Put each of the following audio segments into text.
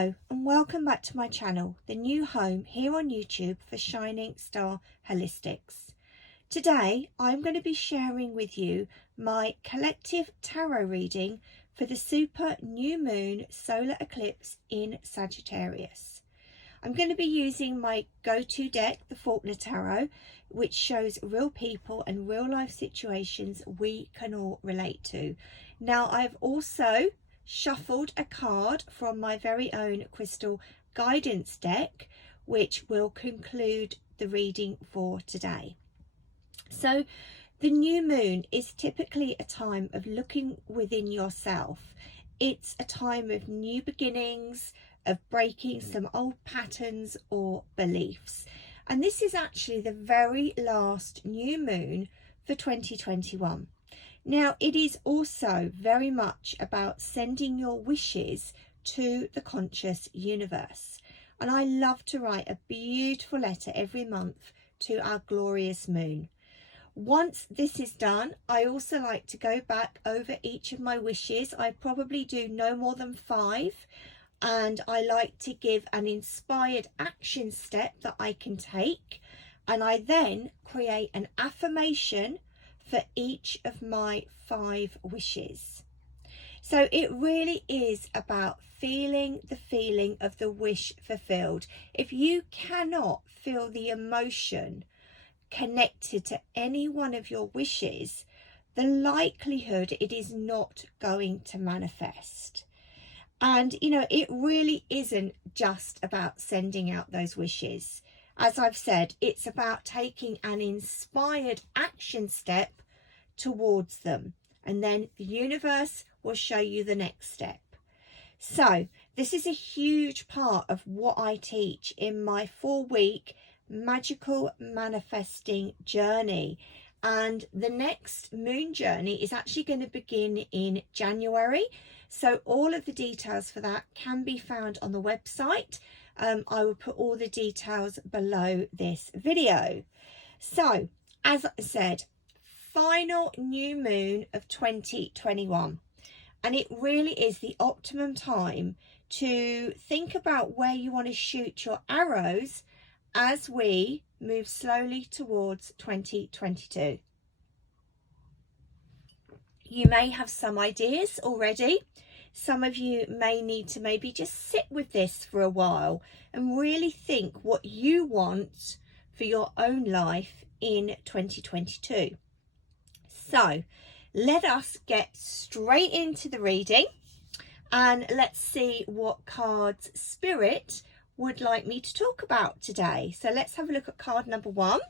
Hello and welcome back to my channel, the new home here on YouTube for Shining Star Holistics. Today I'm going to be sharing with you my collective tarot reading for the super new moon solar eclipse in Sagittarius. I'm going to be using my go-to deck, the Faulkner Tarot, which shows real people and real life situations we can all relate to. Now I've also shuffled a card from my very own crystal guidance deck, which will conclude the reading for today. So the new moon is typically a time of looking within yourself. It's a time of new beginnings, of breaking some old patterns or beliefs. And this is actually the very last new moon for 2021. Now, it is also very much about sending your wishes to the conscious universe. And I love to write a beautiful letter every month to our glorious moon. Once this is done, I also like to go back over each of my wishes. I probably do no more than 5. And I like to give an inspired action step that I can take. And I then create an affirmation for each of my 5 wishes. So it really is about feeling the feeling of the wish fulfilled. If you cannot feel the emotion connected to any one of your wishes, the likelihood it is not going to manifest. And you know, it really isn't just about sending out those wishes. As I've said, it's about taking an inspired action step towards them, and then the universe will show you the next step. So this is a huge part of what I teach in my 4-week magical manifesting journey, and the next moon journey is actually going to begin in January. So all of the details for that can be found on the website. I will put all the details below this video. So as I said, final new moon of 2021, and it really is the optimum time to think about where you want to shoot your arrows as we move slowly towards 2022. You may have some ideas already. Some of you may need to maybe just sit with this for a while and really think what you want for your own life in 2022. So let us get straight into the reading, and let's see what cards Spirit would like me to talk about today. So let's have a look at card number 1.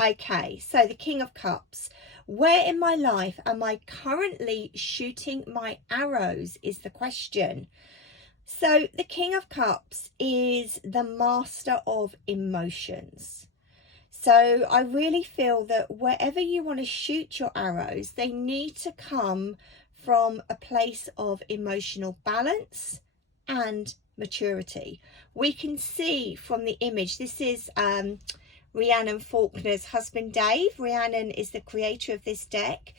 Okay, so the King of Cups. Where in my life am I currently shooting my arrows is the question. So the King of Cups is the master of emotions. So I really feel that wherever you want to shoot your arrows, they need to come from a place of emotional balance and maturity. We can see from the image, this is Rhiannon Faulkner's husband Dave. Rhiannon is the creator of this deck,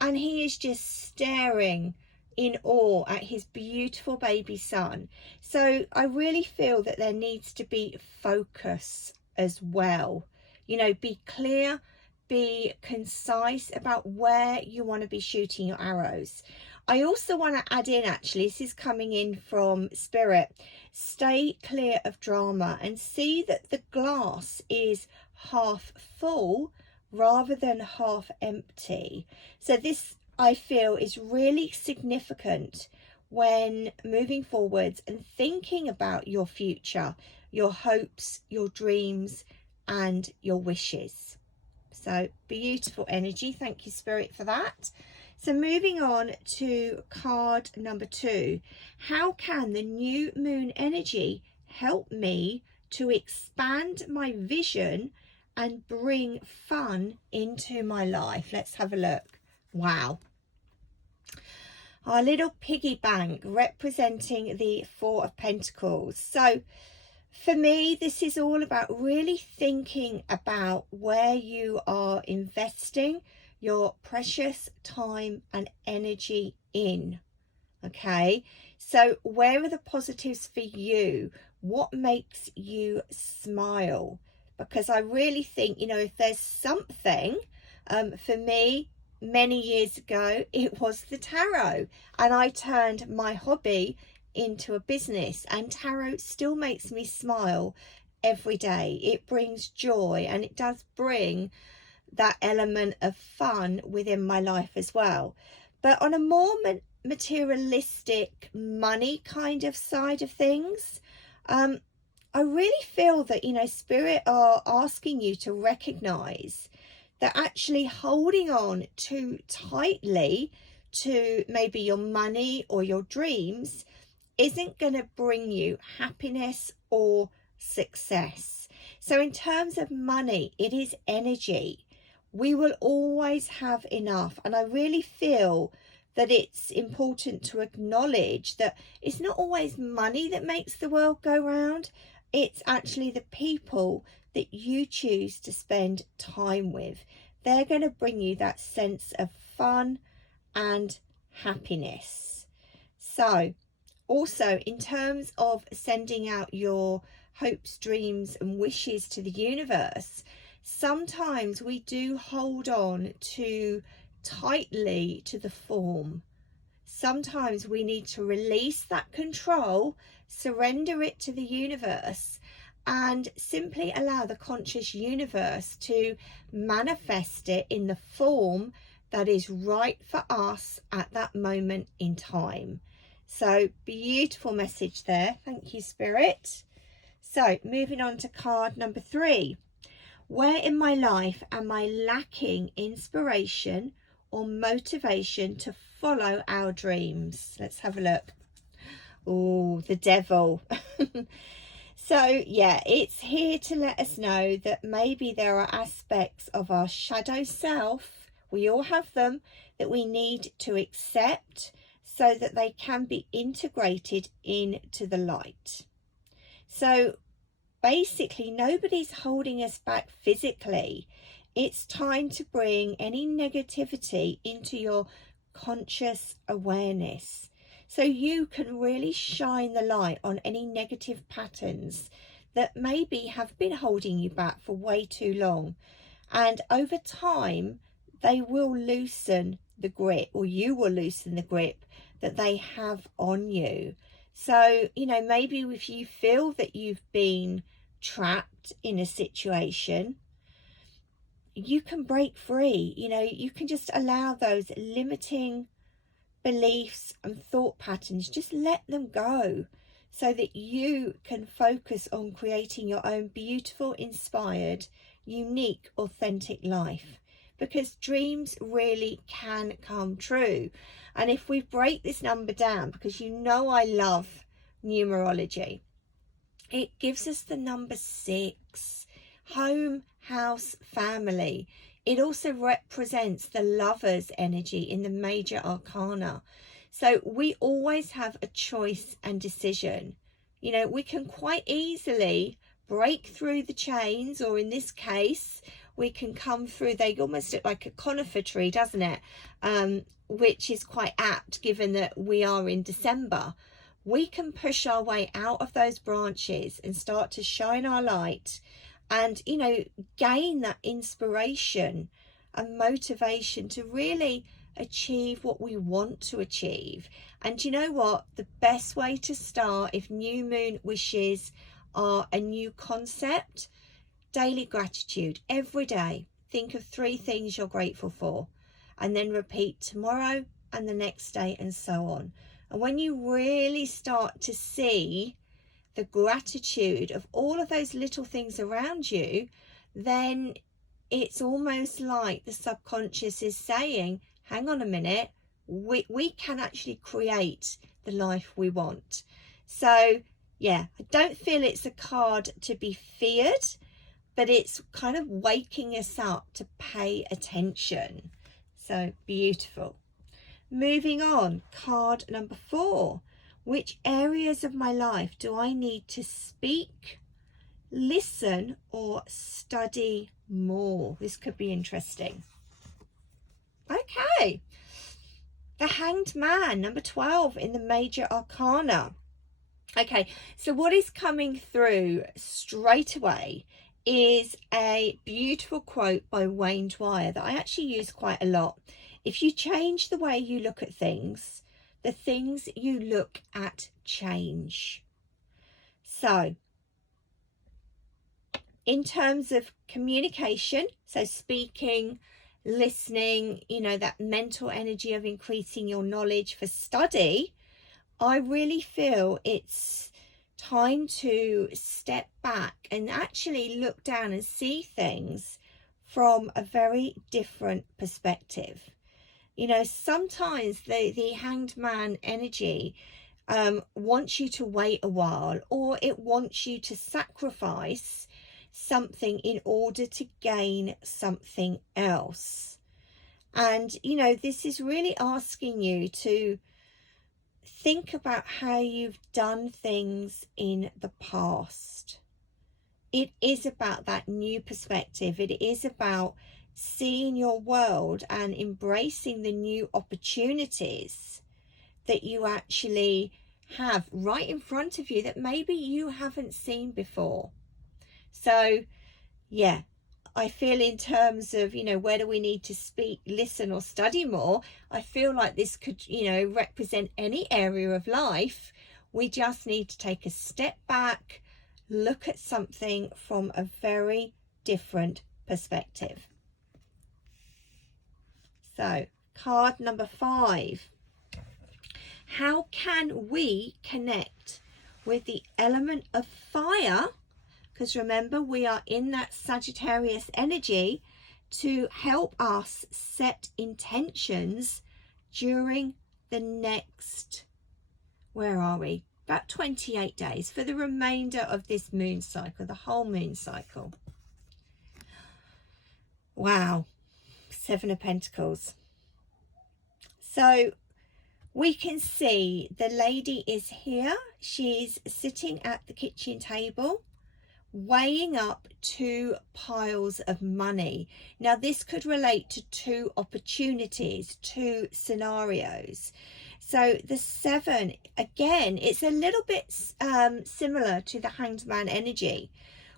and he is just staring in awe at his beautiful baby son. So I really feel that there needs to be focus as well. You know, be clear, be concise about where you want to be shooting your arrows. I also want to add in, actually, this is coming in from Spirit, stay clear of drama and see that the glass is half full rather than half empty. So this, I feel, is really significant when moving forwards and thinking about your future, your hopes, your dreams, and your wishes. So beautiful energy. Thank you, Spirit, for that. So moving on to card number 2. How can the new moon energy help me to expand my vision and bring fun into my life? Let's have a look. Wow. Our little piggy bank representing the 4 of Pentacles. So for me, this is all about really thinking about where you are investing your precious time and energy in. Okay, so where are the positives for you? What makes you smile? Because I really think, you know, if there's something, for me, many years ago, it was the tarot, and I turned my hobby into a business, and tarot still makes me smile every day. It brings joy, and it does bring that element of fun within my life as well. But on a more materialistic money kind of side of things, I really feel that, you know, Spirit are asking you to recognize that actually holding on too tightly to maybe your money or your dreams isn't going to bring you happiness or success. So in terms of money, it is energy. We will always have enough, and I really feel that it's important to acknowledge that it's not always money that makes the world go round. It's actually the people that you choose to spend time with. They're going to bring you that sense of fun and happiness. So also, in terms of sending out your hopes, dreams and wishes to the universe, sometimes we do hold on too tightly to the form. Sometimes we need to release that control, surrender it to the universe, and simply allow the conscious universe to manifest it in the form that is right for us at that moment in time. So beautiful message there. Thank you, Spirit. So moving on to card number 3. Where in my life am I lacking inspiration or motivation to follow our dreams? Let's have a look. Oh, the devil. So yeah, it's here to let us know that maybe there are aspects of our shadow self, we all have them, that we need to accept so that they can be integrated into the light. So basically, nobody's holding us back physically. It's time to bring any negativity into your conscious awareness, so you can really shine the light on any negative patterns that maybe have been holding you back for way too long. And over time, they will loosen the grip, or you will loosen the grip that they have on you. So, you know, maybe if you feel that you've been trapped in a situation, you can break free. You know, you can just allow those limiting beliefs and thought patterns, just let them go so that you can focus on creating your own beautiful, inspired, unique, authentic life, because dreams really can come true. And if we break this number down, because you know I love numerology, it gives us the number 6, home, house, family. It also represents the Lover's energy in the major arcana. So we always have a choice and decision. You know, we can quite easily break through the chains, or in this case, we can come through, they almost look like a conifer tree, doesn't it? Which is quite apt given that we are in December. We can push our way out of those branches and start to shine our light and, you know, gain that inspiration and motivation to really achieve what we want to achieve. And you know what? The best way to start, if new moon wishes are a new concept, daily gratitude. Every day, think of 3 things you're grateful for, and then repeat tomorrow and the next day and so on. And when you really start to see the gratitude of all of those little things around you, then it's almost like the subconscious is saying, hang on a minute, we can actually create the life we want. So yeah, I don't feel it's a card to be feared, but it's kind of waking us up to pay attention. So beautiful. Moving on, card number 4. Which areas of my life do I need to speak, listen, or study more? This could be interesting. Okay. the Hanged Man, number 12 in the Major Arcana. Okay, so what is coming through straight away is a beautiful quote by Wayne Dwyer that I actually use quite a lot. If you change the way you look at things, the things you look at change. So, in terms of communication, so speaking, listening, you know, that mental energy of increasing your knowledge for study, I really feel it's time to step back and actually look down and see things from a very different perspective. You know, sometimes the Hanged Man energy wants you to wait a while, or it wants you to sacrifice something in order to gain something else. And, you know, this is really asking you to think about how you've done things in the past. It is about that new perspective. It is about seeing your world and embracing the new opportunities that you actually have right in front of you that maybe you haven't seen before. So, yeah, I feel in terms of, you know, where do we need to speak, listen or study more, I feel like this could, you know, represent any area of life. We just need to take a step back, look at something from a very different perspective. So, card number 5. How can we connect with the element of fire? Because remember, we are in that Sagittarius energy to help us set intentions during the next, where are we? About 28 days for the remainder of this moon cycle, the whole moon cycle. Wow, 7 of Pentacles. So we can see the lady is here. She's sitting at the kitchen table, weighing up 2 piles of money. Now this could relate to 2 opportunities, 2 scenarios. So the 7, again, it's a little bit similar to the Hanged Man energy.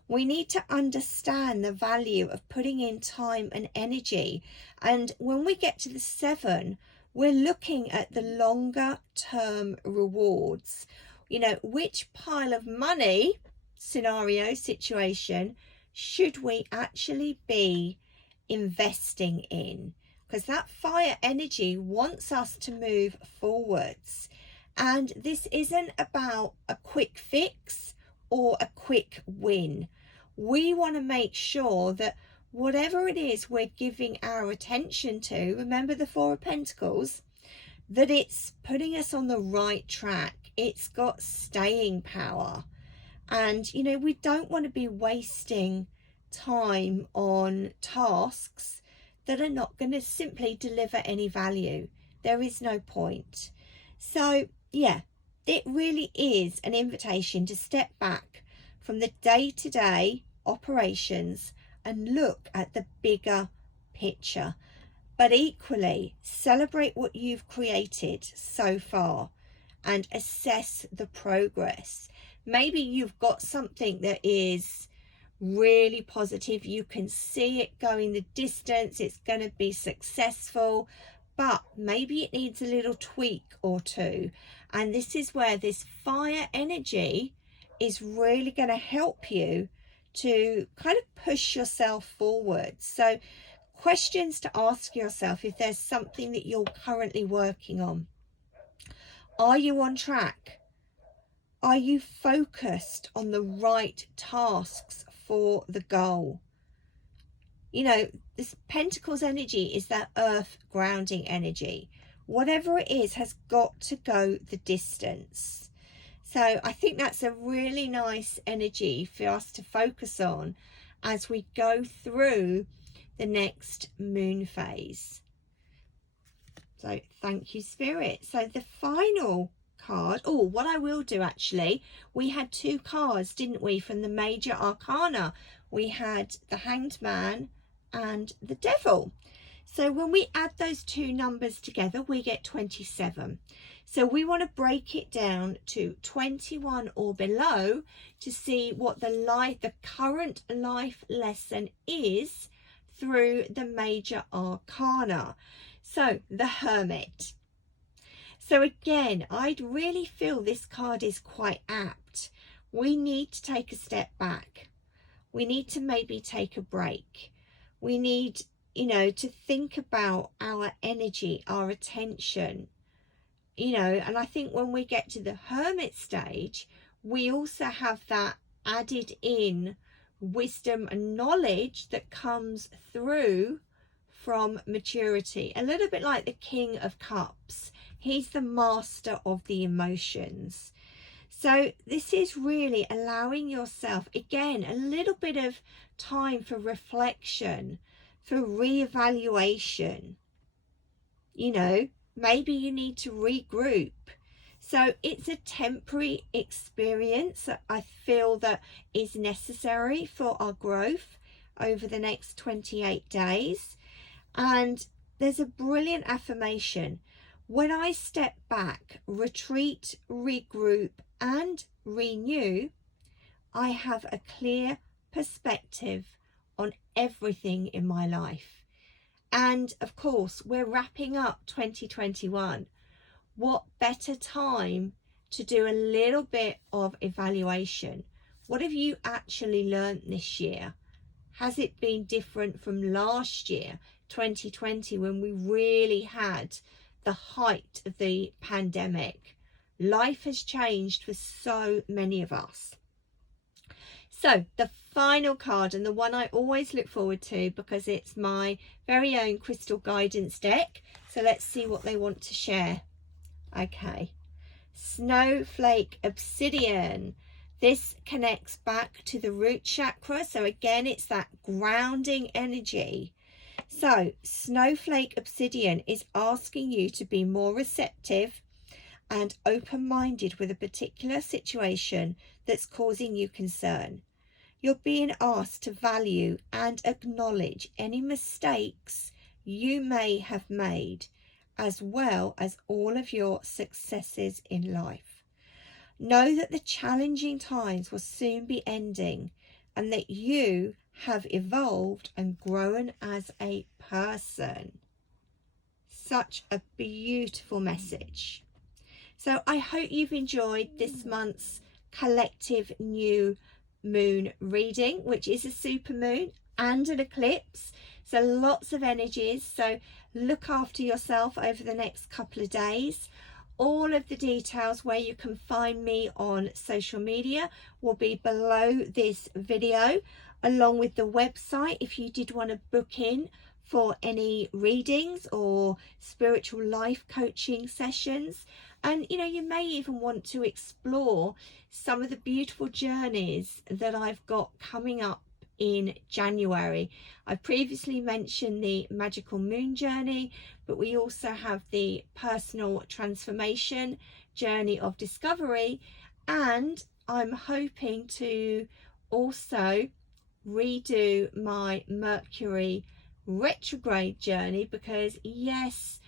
We need to understand the value of putting in time and energy. And when we get to the 7, we're looking at the longer term rewards. You know, which pile of money, scenario, situation, should we actually be investing in? Because that fire energy wants us to move forwards. And this isn't about a quick fix or a quick win. We want to make sure that whatever it is we're giving our attention to, remember the 4 of Pentacles, that it's putting us on the right track. It's got staying power. And, you know, we don't want to be wasting time on tasks that are not going to simply deliver any value. There is no point. So, yeah, it really is an invitation to step back from the day-to-day operations and look at the bigger picture. But equally, celebrate what you've created so far and assess the progress. Maybe you've got something that is really positive. You can see it going the distance. It's going to be successful, but maybe it needs a little tweak or 2. And this is where this fire energy is really going to help you to kind of push yourself forward. So questions to ask yourself if there's something that you're currently working on. Are you on track? Are you focused on the right tasks for the goal? You know, this Pentacles energy is that earth grounding energy. Whatever it is has got to go the distance. So I think that's a really nice energy for us to focus on as we go through the next moon phase. So thank you, Spirit. So the final card, oh, what I will do actually, we had 2 cards, didn't we, from the Major Arcana. We had the Hanged Man and the Devil. So when we add those two numbers together, we get 27. So we want to break it down to 21 or below to see what the current life lesson is through the major arcana. So the Hermit. So again, I'd really feel this card is quite apt. We need to take a step back. We need to maybe take a break. We need, to think about our energy, our attention, and I think when we get to the Hermit stage, we also have that added in wisdom and knowledge that comes through from maturity. A little bit like the King of Cups. He's the master of the emotions. So this is really allowing yourself, again, a little bit of time for reflection, for reevaluation. Maybe you need to regroup. So it's a temporary experience that I feel that is necessary for our growth over the next 28 days. And there's a brilliant affirmation. When I step back, retreat, regroup, and renew, I have a clear perspective on everything in my life. And of course, we're wrapping up 2021. What better time to do a little bit of evaluation? What have you actually learned this year? Has it been different from last year, 2020, when we really had the height of the pandemic? Life has changed for so many of us. So the final card, and the one I always look forward to because it's my very own crystal guidance deck. So let's see what they want to share. Okay, Snowflake Obsidian. This connects back to the root chakra. So again, it's that grounding energy. So Snowflake Obsidian is asking you to be more receptive and open-minded with a particular situation that's causing you concern. You're being asked to value and acknowledge any mistakes you may have made, as well as all of your successes in life. Know that the challenging times will soon be ending and that you have evolved and grown as a person. Such a beautiful message. So I hope you've enjoyed this month's collective new moon reading, which is a super moon and an eclipse. So lots of energies. So look after yourself over the next couple of days. All of the details where you can find me on social media will be below this video, along with the website if you did want to book in for any readings or spiritual life coaching sessions. And you may even want to explore some of the beautiful journeys that I've got coming up in January. I previously mentioned the magical moon journey, but we also have the personal transformation journey of discovery, and I'm hoping to also redo my Mercury retrograde journey, because yes,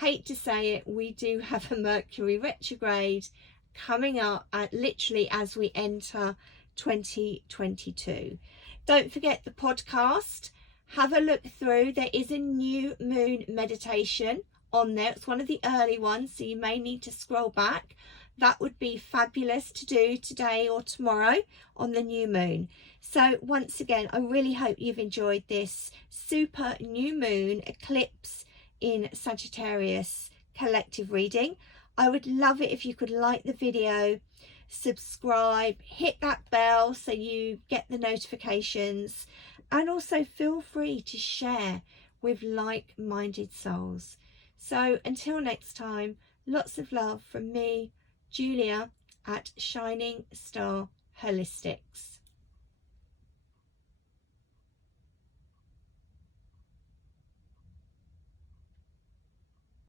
hate to say it, we do have a Mercury retrograde coming up literally as we enter 2022. Don't forget the podcast. Have a look through. There is a new moon meditation on there. It's one of the early ones, so you may need to scroll back. That would be fabulous to do today or tomorrow on the new moon. So once again, I really hope you've enjoyed this super new moon eclipse in Sagittarius collective reading. I would love it if you could like the video, subscribe, hit that bell so you get the notifications, and also feel free to share with like-minded souls. So until next time, lots of love from me, Julia, at Shining Star Holistics.